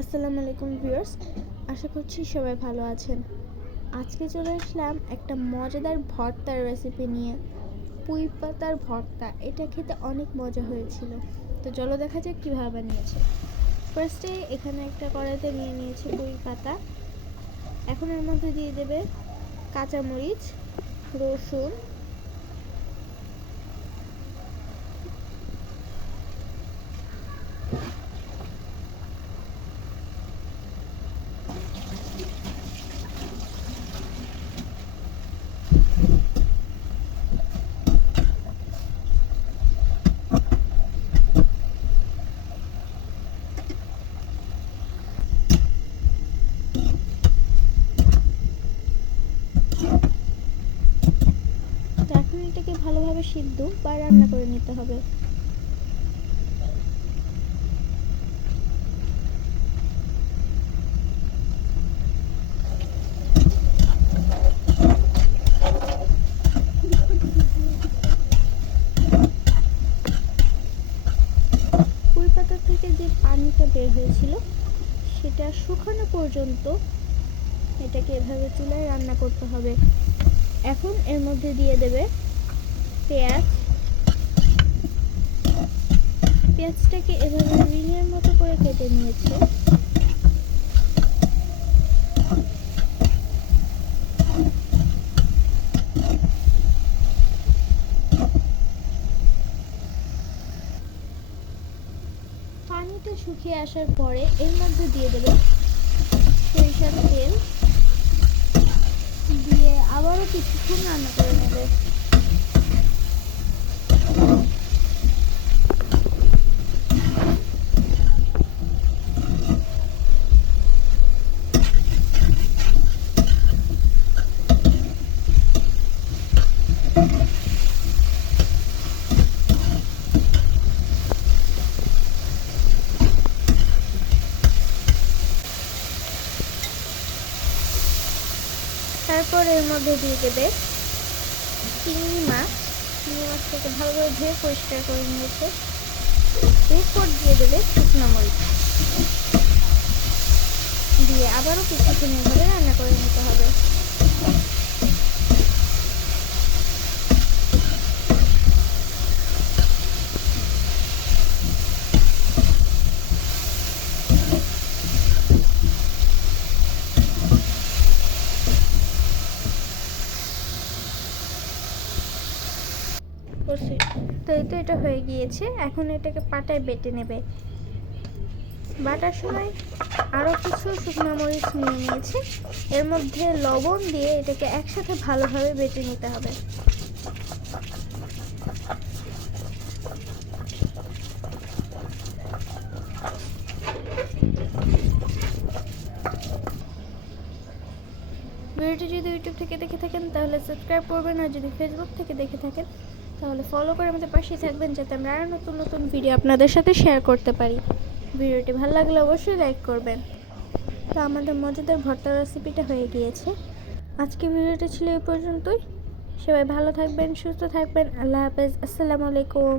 আসসালামু আলাইকুম ভিউয়ার্স, আশা করছি সবাই ভালো আছেন। আজকে চলে আসলাম একটা মজাদার ভর্তার রেসিপি নিয়ে। পুঁই পাতার ভর্তা, এটা খেতে অনেক মজা হয়েছিল। তো চলো দেখা যাক কীভাবে বানিয়েছে। ফার্স্টে এখানে একটা কড়াইতে নিয়ে নিয়েছি পুঁই পাতা। এখন এর মধ্যে দিয়ে দেবে কাঁচামরিচ, রসুন, এখন এটাকে ভালোভাবে সিদ্ধ বা রান্না করে নিতে হবে। পুঁই পাতা থেকে যে পানিটা বের হয়েছিল সেটা শুকানো পর্যন্ত এটাকে এভাবে চুলায় রান্না করতে হবে। এখন এর মধ্যে দিয়ে দেবে পেঁয়াজটাকে এভাবে রিংয়ের মতো করে কেটে নিয়েছে। পানিটা শুকিয়ে আসার পরে এর মধ্যে দিয়ে দেবে সরিষার তেল, দিয়ে আবারও কিছুক্ষণ রান্না করে নেবে। তারপর এর মধ্যে দিয়ে দেবে চিংড়ি মাছটাকে ভালোভাবে ধুয়ে পরিষ্কার করে নিয়েছে। এরপর দিয়ে দেবে শুকনো মরিচ, দিয়ে আবারও কিছুক্ষণ এভাবে রান্না করে নিতে হবে। তো এই তো এটা হয়ে গিয়েছে। এখন এটাকে পাটায় বেটে নেবে। বাটার সময় আরও কিছু শুকনো মরিচ নিয়ে নিয়েছি, এর মধ্যে লবণ দিয়ে এটাকে একসাথে ভালোভাবে বেটে নিতে হবে। ভিডিওটি যদি ইউটিউব থেকে দেখে থাকেন তাহলে সাবস্ক্রাইব করবেন, আর যদি ফেসবুক থেকে দেখে থাকেন তাহলে ফলো করে আমাদের পাশেই থাকবেন, যাতে আমরা আরও নতুন নতুন ভিডিও আপনাদের সাথে শেয়ার করতে পারি। ভিডিওটি ভালো লাগলে অবশ্যই লাইক করবেন। তো আমাদের মজাদার ভর্তা রেসিপিটা হয়ে গিয়েছে। আজকে ভিডিওটি ছিল এই পর্যন্তই। সবাই ভালো থাকবেন, সুস্থ থাকবেন। আল্লাহ হাফেজ। আসসালামু আলাইকুম।